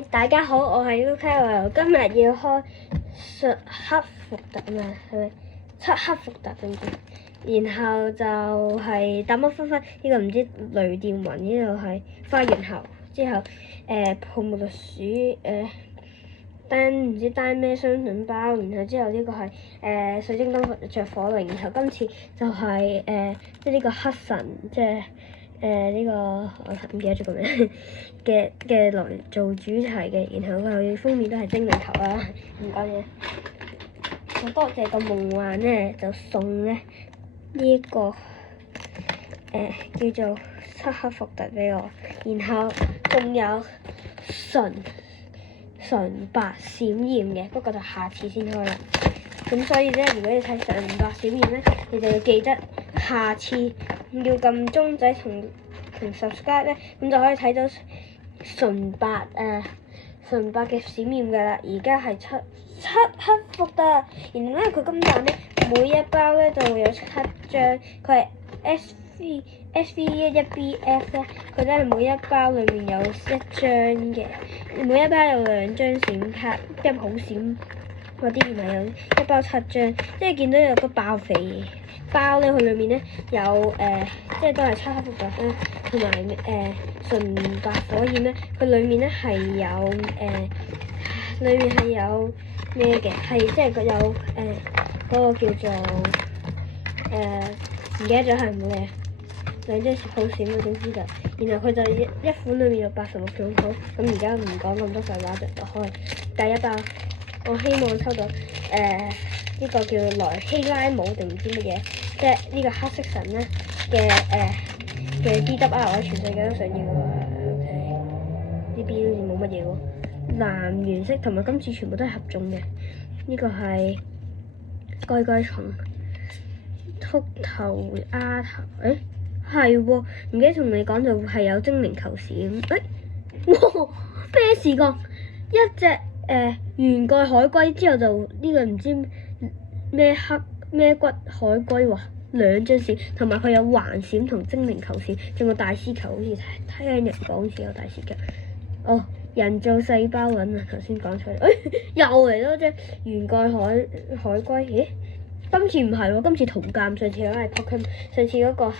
大家好，我係 Luca， 今日要開克服特係咪漆黑伏特定唔？然後就係打魔分分呢個唔知雷電雲，呢度係花園後之後泡沫綠鼠單唔知單咩雙盾包，然後之後呢個係水晶燈着火靈，然後今次就係即係呢個黑神即係。呢個我唔記得咗個名嘅來做主題嘅，然後佢封面都係精靈球啦，唔講嘢。好多謝個夢幻咧，就送咧呢一個叫做漆黑伏特俾我，然後仲有純白閃焰嘅，不過就下次先開啦。咁所以咧，如果你睇純白閃焰咧，你就要記得下次要撳鐘仔同 subscribe 咧，咁就可以睇到純白嘅閃焰㗎啦。而家係漆黑伏特，然後咧佢今集咧每一包咧就會有7張，佢係 SV11BF 咧，佢咧每一包裏面有1張嘅，每一包有2張閃卡，即係好閃嗰啲，然後有一包7張，即係見到有個爆肥包咧，佢裏面咧有即係都係漆黑伏特啦，同埋純白火焰咧，佢裏面咧係有裏面係有咩嘅，係即係佢有嗰個叫做唔記得咗係冇嘢，2張好閃嗰種資格，然後佢就一款裏面有86種好，咁而家唔講咁多廢話，就開第一包。我希望抽到呢個叫萊希拉姆定唔知乜嘢，即係呢個黑色神咧嘅 DWR， 全世界都想要喎。OK， 呢邊好似冇乜嘢喎。藍原色同埋今次全部都係合種嘅。呢個係雞蟲、禿頭、丫頭，係喎，唔記得同你講就係有精靈球閃。哇，咩事㗎？一隻圓蓋海龜之後就呢個唔知咩黑咩骨海龜喎，2張閃，同埋佢有環閃同精靈球閃，仲有大師球，好似聽人講好似有大師球。哦，人造細胞卵啊，頭先講出嚟，又嚟多隻圓蓋海龜，咦？今次唔係喎，今次圖鑑，上次嗰個係 Pokemon， 上次嗰個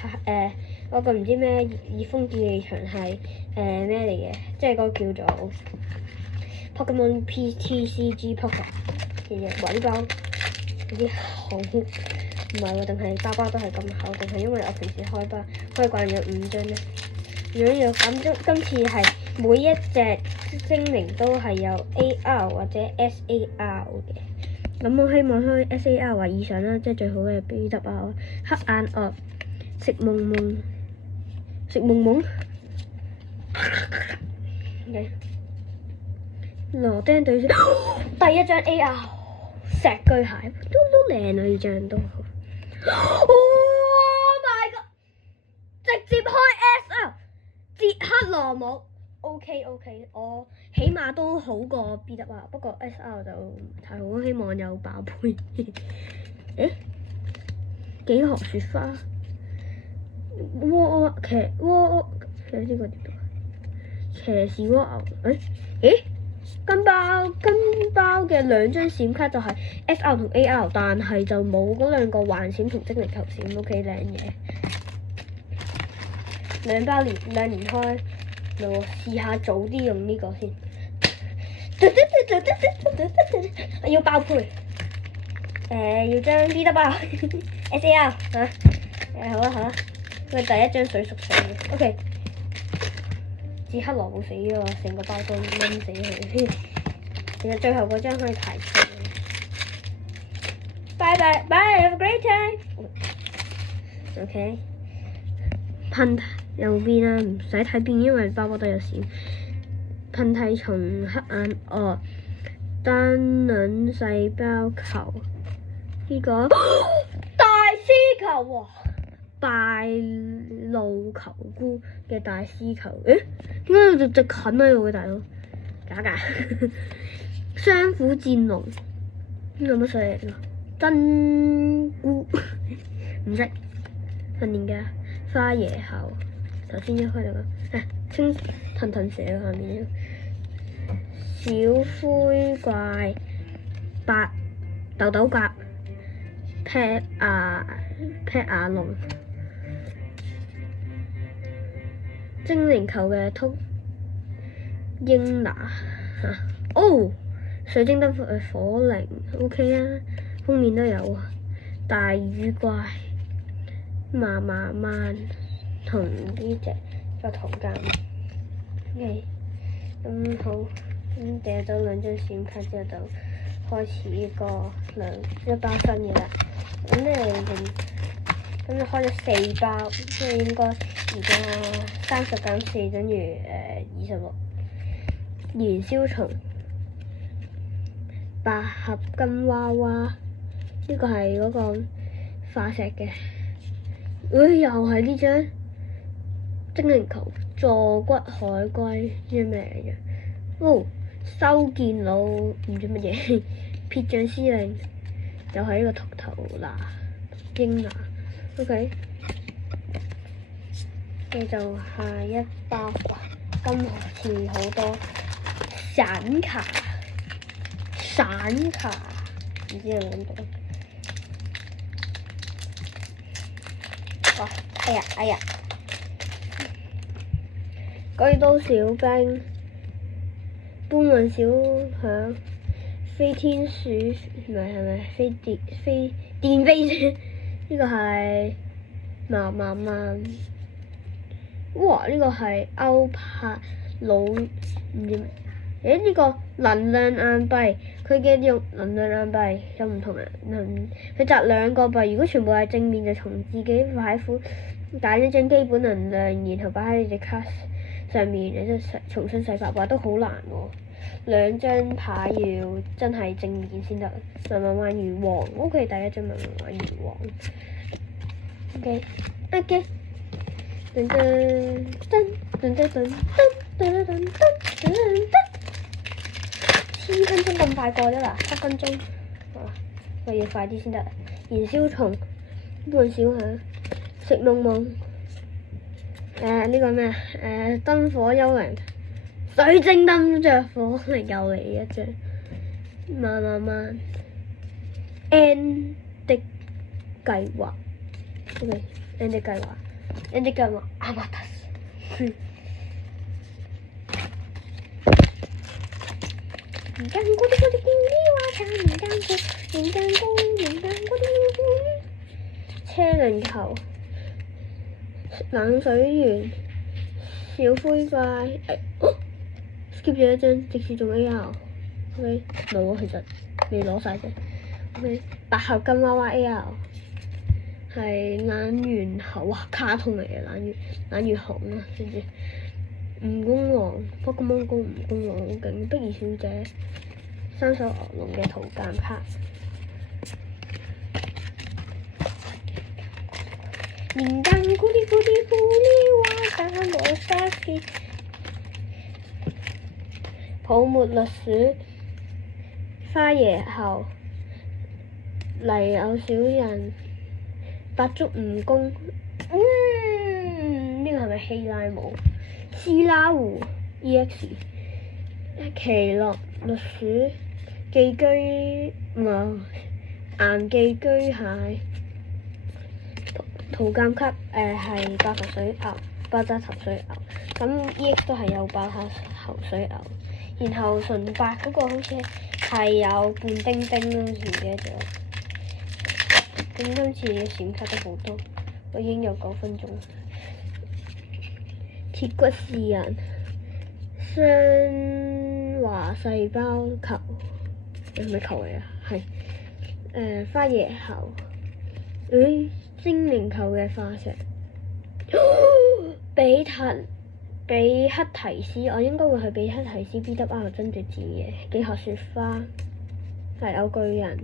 嗰個唔知咩熱風競技場係咩嚟嘅，即係嗰個叫做Pokemon PTCG Poker 嘅嘢，話呢包有啲好，唔係喎，定係包都係咁厚，定係因為我平時開包開慣咗5張咧？如果要咁，今次係每一隻精靈都係有 AR 或者 SAR 嘅，咁我希望開 SAR 或以上啦，即係最好嘅 BWR。黑眼鱷、食夢夢，OK。羅丁對第一張 AR 石巨蟹都靚啊！呢張都好。Oh my god！ 直接開 SR 捷克羅姆 OK， 我起碼都好過 BWR， 不過 SR 就唔太好，希望有爆杯。幾何雪花騎呢個點讀？騎士蝸牛金包嘅2張閃卡就係 SR 同 AR， 但係就冇嗰2個環閃同精靈球閃。OK， 靚嘢。2包2年開，我試下早啲用呢個先。我要爆配，要將 BWR SAR 好啦，佢第一張水屬性嘅 OK。捷克羅姆死咗，成個包裝冧死佢。其實最後嗰張可以排除。Bye have a great time。OK， 噴右邊啦，唔使睇邊，因為包都有閃。噴嚏蟲、黑眼鱷、單卵細胞球，呢個大師球喎。敗露球菇嘅大師球，點解有隻近喺度嘅大佬？假㗎！雙虎戰龍呢個乜水嚟㗎？真菇唔識訓練嘅花椰后，頭先一開就講清騰蛇下面。小灰怪、白豆豆甲、劈牙龍、精靈球嘅禿鷹拿哦，水晶燈火靈 OK 啊，封面都有啊，大雨怪、嫲嫲曼同呢隻個圖鑑 OK。咁好，咁掟咗2張閃卡之後就開始一包新嘅啦。咁咧咁就開咗4包，即係應該而家30減4等於26。燃燒蟲、百合金娃娃，呢個係嗰個化石嘅。又係呢張精靈球。坐骨海龜知咩嚟嘅？哦，修建佬唔知乜嘢，撇將司令又係呢個圖拿鷹拿 OK。跟住就下一包，哇！今次好多閃卡，唔知有冇咁讀？哇！哎呀！舉刀小兵、搬運小響、飛天鼠，係咪電飛鼠？呢個係嫲嫲曼。哇！呢個係歐柏魯唔知咩？呢個能量硬幣，佢嘅用能量硬幣有唔同啊。佢擲2個幣，如果全部係正面就從自己牌庫揀一張基本能量，然後擺喺你隻卡上面，你即重新洗牌，話都好難喎。2張牌要真係正面先得。嫲嫲曼魚王 OK， 第一張嫲嫲曼魚王 OK。噔7分鐘咁快過咗啦，7分鐘，我要快啲先得。燃燒蟲、搬小響、食夢夢。呢個咩燈火幽靈、水晶燈着火嚟，又嚟一張嫲嫲曼 N 的計劃 OK N 的計劃阿馬達斯年間嗰啲咕哩哇擦年間車輪球、冷水源、小灰怪skip 咗一張，直接中 AR OK 冇，其實未攞晒啫 OK。百合金娃娃 AR 係冷源猴，哇！卡通嚟嘅冷月熊啊，知唔知？蜈蚣王、波公蜈蚣王好勁，碧兒小姐、三手牛龍嘅圖鑑卡。年間咕哩哇打羅莎斯、泡沫栗鼠、花椰猴、泥偶小人、白足蜈蚣，呢個係咪希拉姆？斯拉胡 EX、奇樂栗鼠、寄居硬寄居蟹。圖鑑級係爆頭水牛、爆炸頭水牛，咁 EX 都係有爆炸頭水牛，然後純白嗰個好似係有半丁丁咯，唔記得咗。咁今次嘅閃卡都好多，我已經有9分鐘。鐵骨士人、雙華細胞球，係咪球嚟啊？係花椰猴，精靈球嘅化石，比克提斯，我應該會去比克提斯 BWR 爭奪戰嘅。幾何雪花，係有巨人。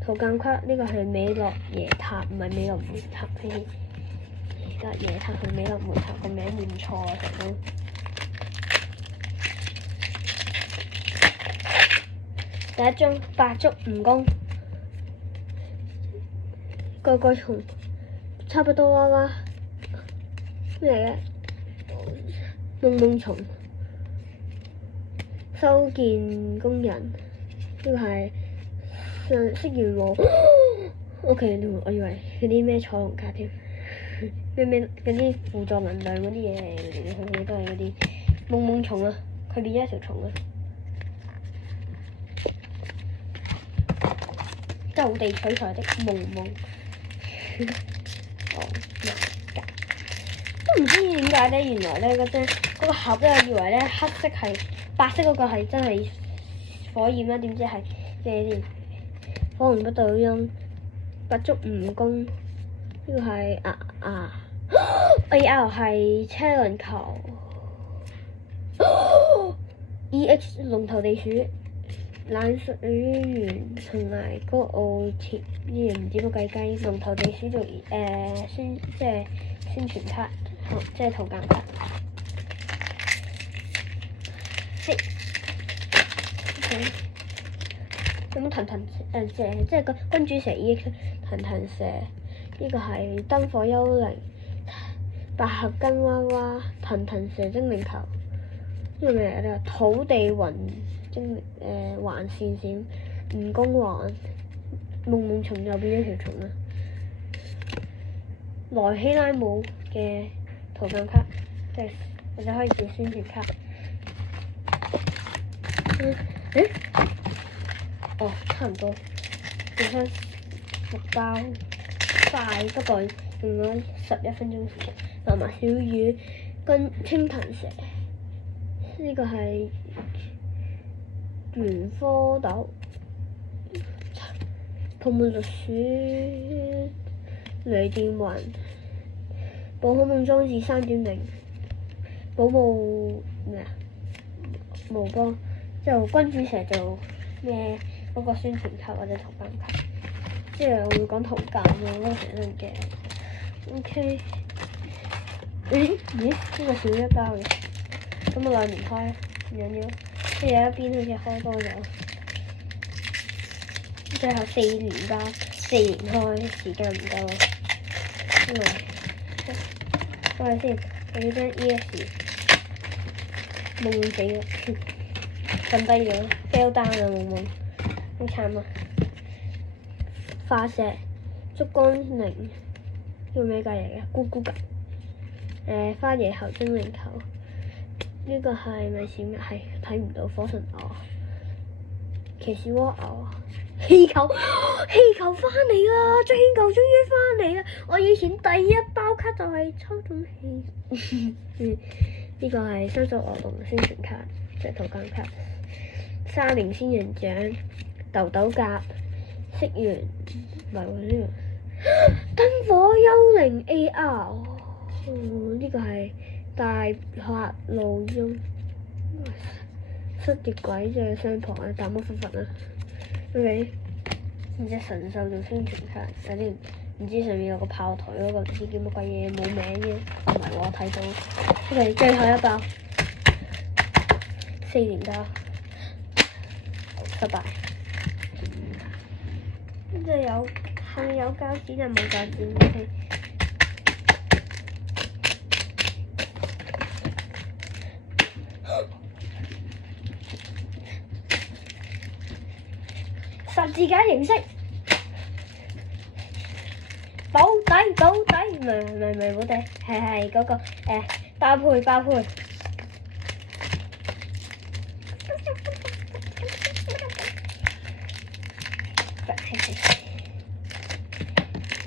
圖鑑區呢個係美樂耶塔，唔係美樂門塔。而家耶塔同美樂門塔個名念錯啊，成日都。第一張白足蜈蚣。個蟲差不多娃娃咩嚟嘅？夢夢蟲修建工人，呢個係識元和。O.K. 我以為嗰啲咩彩虹卡添，咩嗰啲輔助能量嗰啲嘢嚟，都係嗰啲夢夢蟲啊！佢變咗一條蟲啊！就地取材的夢夢。哦，都唔知點解咧，原來咧嗰個盒咧，我以為咧黑色係白色嗰個係真係火焰啦，點知係啲火紅不倒翁、不足蜈蚣，呢個係AR 係車輪球，EX 龍頭地鼠。冷水源同埋高傲鐵呢唔知乜計雞，龍頭地鼠做宣傳卡，即係圖鑑卡。咁騰即係個君主蛇 EX 騰蛇，呢個係燈火幽靈、百合根娃娃、騰蛇精靈球，呢個咩嚟咧？土地雲。環線閃蜈蚣環夢夢蟲又變咗條蟲啦。萊希拉姆嘅圖鑑卡，即係或者可以做宣傳卡。哦，差唔多變翻6包，快，不過用咗11分鐘時間。麻麻小魚跟青藤蛇，呢個係圓蝌蚪、泡沫綠鼠、雷電雲、寶可夢裝置3.0、寶物咩啊？毛波，之後君主蛇做咩嗰個宣傳卡或者圖鑑卡，即係我會講圖鑑喎，嗰個成日都唔記得。OK， 呢個少一包嘅，咁我2連開，唔緊要。即係有一邊好似開多咗，最後4連包，4連開，時間唔夠，因為開下先，我要將 EX 夢死咗，瞓低咗 fail down 啊夢夢，好慘啊！化石、竹竿靈，呢個咩雞嚟嘅？咕咕㗎，花椰猴精靈球。呢個係咪閃嘅？係睇唔到。火神牛、騎士蝸牛、氣球翻嚟啦！氣球終於翻嚟啦！我以前第一包卡就係抽中氣。呢個係新手活動宣傳卡，即係圖鑑卡。沙靈仙人掌、豆豆甲、色源，唔係喎呢個燈火幽靈 AR。呢個係大客路翁，失碟鬼即係雙旁啊，大魔法佛啊。OK， 呢隻神獸做宣傳卡，有啲唔知上面有個炮台嗰個唔知叫乜鬼嘢，冇名嘅，唔係我睇到。OK， 最後一包4連包，失敗。即係係咪有膠紙就冇膠紙 ？OK。十字架形式，保底，唔係保底，係嗰個爆配。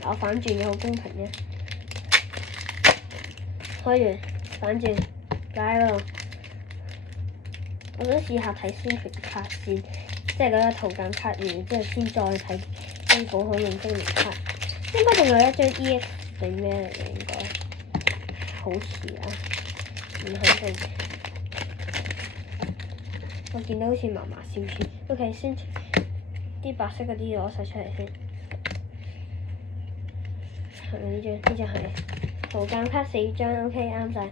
我反轉嘅好公平嘅，開完反轉，擺喺度。我想試下睇宣傳卡先，即係嗰個圖鑑卡完之後先再睇啲寶可夢精靈卡。應該仲有一張 EX 定咩嚟嘅？應該好似啊，唔肯定。我見到好似麻麻少少。OK， 先啲白色嗰啲攞晒出嚟先。係咪呢張？呢張係圖鑑卡4張 ，OK 啱晒。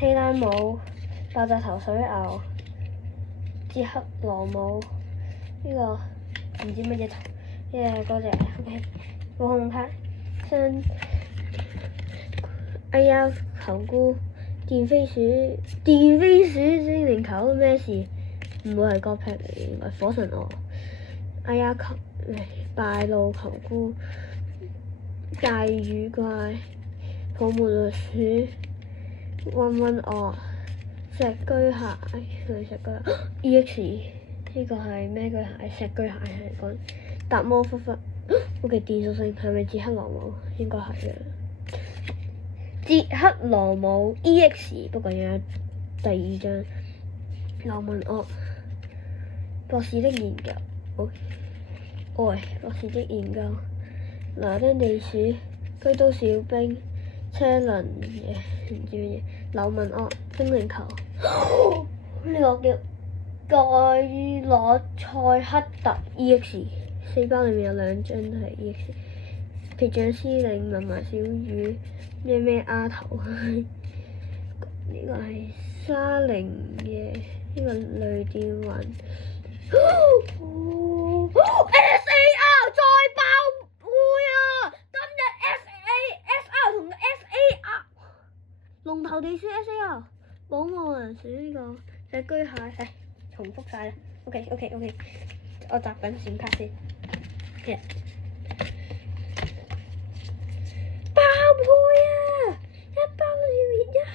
希拉姆、爆炸頭水牛、捷克羅姆，呢個唔知乜嘢圖，嗰隻 OK。寶可夢卡，哎呀球菇、電飛鼠精靈球咩事？唔會係個劈嚟嘅，應該火神蛾、哎呀球、敗露球菇、大魚怪、泡沫栗鼠、溫溫蛾、石居蟹、石居EX 呢個係咩巨蟹？石居蟹係講達摩狒狒。O.K. 電屬性係咪捷克羅姆？應該係嘅。捷克羅姆 EX 不過有第二張。流紋鱷博士的研究，博士的研究，拿丁地鼠、居都小兵、車輪嘢唔知乜嘢，流紋鱷精靈球，呢個叫蓋洛塞克特 EX， 4包裏面有2張都係 EX， 皮匠司令、文麻小魚、咩丫頭，呢個係沙靈嘅。呢個雷電雲，SAR 再爆會啊！今日 SAR 同 SAR 龍頭地鼠 SAR 保護人鼠呢個石居蟹，重複晒啦。OK， 我集緊閃卡先。爆會啊！一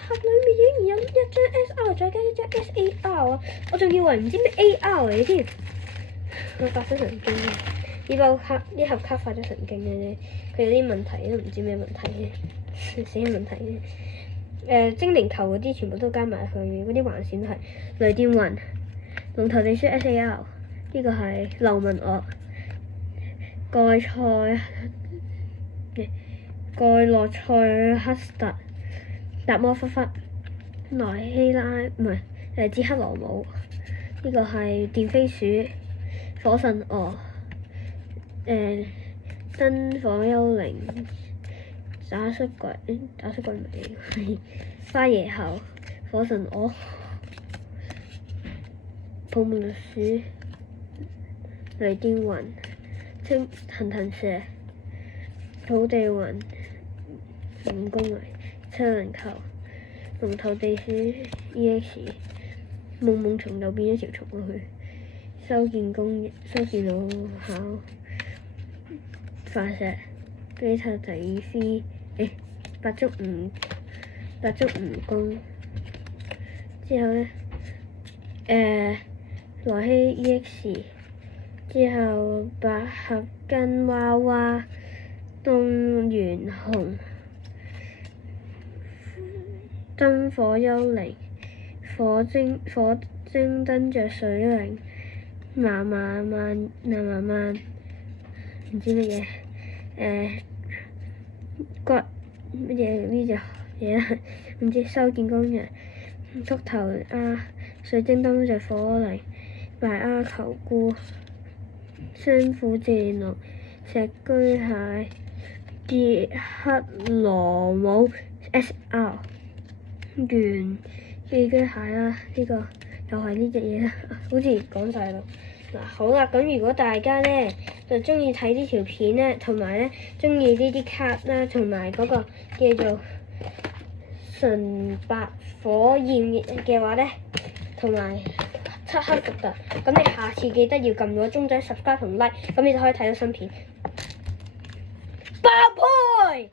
盒裏面竟然有1張 SR， 再加1張 SAR 啊！我仲以為唔知咩 AR 嚟添，我發咗神經啊！呢盒卡發咗神經嘅啫，佢有啲問題都唔知咩問題嘅，死人問題嘅。精靈球嗰啲全部都加埋去，嗰啲橫線係雷電雲、龍頭地鼠 SAR， 呢個係流紋鱷、蓋洛塞克特、達摩狒狒、萊希拉唔係捷克羅姆，呢個係電飛鼠、火神蛾、燈火幽靈、打摔鬼尾、花椰后、火神蛾、泡沫栗鼠、雷電雲、騰蛇、土地雲、蜈蚣泥、車輪球、龍頭地鼠 EX， 夢蟲就變咗條蟲落去，修建腦考化石、基塔底飛白足蜈蚣，之後萊希 EX， 之後百合根娃娃、東元紅、燈火幽靈、火精燈着水靈、麻麻曼唔知乜嘢骨乜嘢呢隻嘢啦，唔知修建工人、禿頭鴨、水晶燈着火靈、敗鴉球菇、雙虎戰龍、石居蟹、捷克羅姆 SR。原寄居蟹啦，呢個又係呢隻嘢啦，好似講晒啦。嗱，好啦，咁如果大家咧就中意睇呢條片咧，同埋咧中意呢啲卡啦，同埋嗰個叫做純白火焰嘅話咧，同埋漆黑獨特，咁你下次記得要撳個鐘仔 subscribe 同 like，咁你就可以睇到新片。爆杯！